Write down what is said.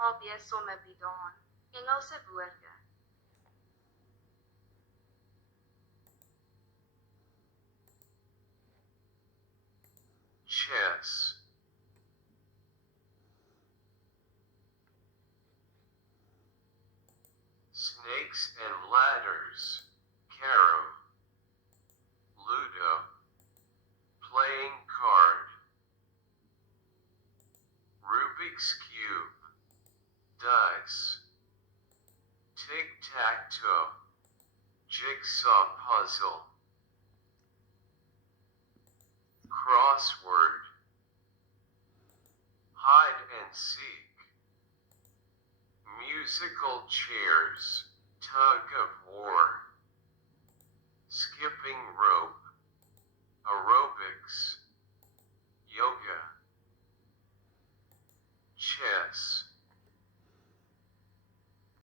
Obvious me bidon. Ingaw se buerga. Chess. Snakes and ladders. Carom. Ludo. Playing card. Rubik's Cube. Dice. Tic-tac-toe. Jigsaw puzzle. Crossword. Hide and seek. Musical chairs. Tug of war. Skipping rope. Aerobics. Yoga. Chess.